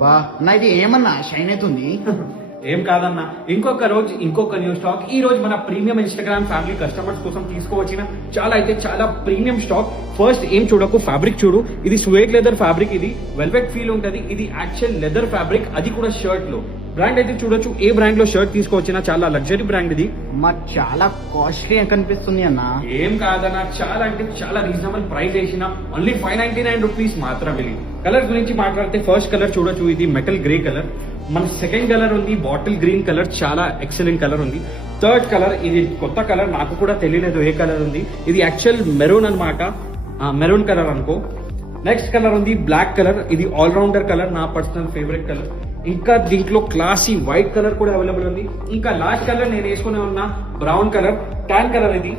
బా నా ఇది ఏమన్నా షైన్ అవుతుంది. ఏం కాదన్నా, ఇంకొక రోజు ఇంకొక న్యూ స్టాక్. ఈ రోజు మన ప్రీమియం ఇన్స్టాగ్రామ్ ఫ్యామిలీ కస్టమర్స్ కోసం తీసుకోవచ్చిన చాలా ప్రీమియం స్టాక్. ఫస్ట్ ఏం చూడకు, ఫ్యాబ్రిక్ చూడు. ఇది స్వేడ్ లెదర్ ఫ్యాబ్రిక్, ఇది వెల్వెట్ ఫీల్ ఉంటది. ఇది యాక్చువల్ లెదర్ ఫ్యాబ్రిక్, అది కూడా షర్ట్ లో. బ్రాండ్ అయితే చూడొచ్చు, ఏ బ్రాండ్ లో షర్ట్ తీసుకోవచ్చిన చాలా లగ్జరీ బ్రాండ్ ఇది. చాలా కాస్ట్లీ కనిపిస్తుంది అన్న. ఏం కాదన్నా, చాలా రీజనబుల్ ప్రైస్ వేసిన ఓన్లీ 599 రూపీస్ మాత్రమే. కలర్ గురించి మాట్లాడితే ఫస్ట్ కలర్ చూడొచ్చు, ఇది మెటల్ గ్రే కలర్. మన సెకండ్ కలర్ ఉంది బాటిల్ గ్రీన్ కలర్, చాలా ఎక్సలెంట్ కలర్ ఉంది. థర్డ్ కలర్, ఇది కొత్త కలర్, నాకు కూడా తెలియలేదు ఏ కలర్ ఉంది. ఇది యాక్చువల్ మెరూన్ అనమాట, మెరూన్ కలర్ అనుకో. నెక్స్ట్ కలర్ ఉంది బ్లాక్ కలర్, ఇది ఆల్రౌండర్ కలర్, నా పర్సనల్ ఫేవరెట్ కలర్. ఇంకా దీంట్లో క్లాసీ వైట్ కలర్ కూడా అవైలబుల్ ఉంది. ఇంకా లాస్ట్ కలర్ నేను వేసుకునే ఉన్న బ్రౌన్ కలర్, ట్యాన్ కలర్. ఇది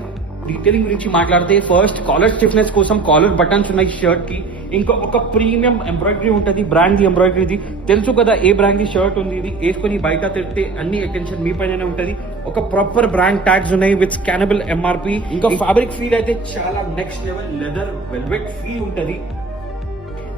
డీటెయిలింగ్ గురించి మాట్లాడితే ఫస్ట్ కాలర్ స్టిఫ్నెస్ కోసం కాలర్ బటన్స్ ఉన్నాయి షర్ట్ కి. ఇంకా ఒక ప్రీమియం ఎంబ్రాయిడరీ ఉంటుంది, బ్రాండ్ ఎంబ్రాయిడరీ. ఇది తెలుసు కదా ఏ బ్రాండ్ ది షర్ట్ ఉంది. ఇది వేసుకొని బయట తిరిగితే అన్ని అటెన్షన్ మీ పైన ఉంటది. ఒక ప్రాపర్ బ్రాండ్ ట్యాగ్స్ ఉన్నాయి విత్ స్కానబుల్ ఎంఆర్పి. ఇంకా ఫ్యాబ్రిక్ ఫీల్ అయితే చాలా next level leather velvet feel ఉంటది.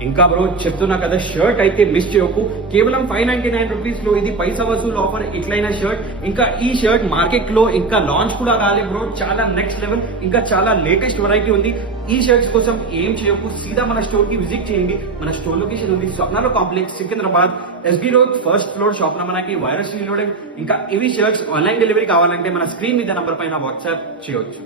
ఇంకా బ్రో చెప్తున్నా కదా, షర్ట్ అయితే మిస్ చేయకు. కేవలం 599 రూపీస్ లో ఇది పైసా వసూలు ఆఫర్. ఇట్లైన షర్ట్, ఇంకా ఈ షర్ట్ మార్కెట్ లో ఇంకా లాంచ్ కూడా కాలేదు బ్రో. చాలా నెక్స్ట్ లెవెల్, ఇంకా చాలా లేటెస్ట్ వెరైటీ ఉంది. ఈ షర్ట్స్ కోసం ఏం చేయకు, సీదా మన స్టోర్ కి విజిట్ చేయండి. మన స్టోర్ లొకేషన్ ఉంది స్వప్నాలో complex, Secunderabad, SB road, first floor, shop లో మనకి వైరస్ రీలోడెడ్. ఇంకా ఇవి షర్ట్స్ ఆన్లైన్ డెలివరీ కావాలంటే మన స్క్రీన్ మీద నంబర్ పైన వాట్సాప్ చేయొచ్చు.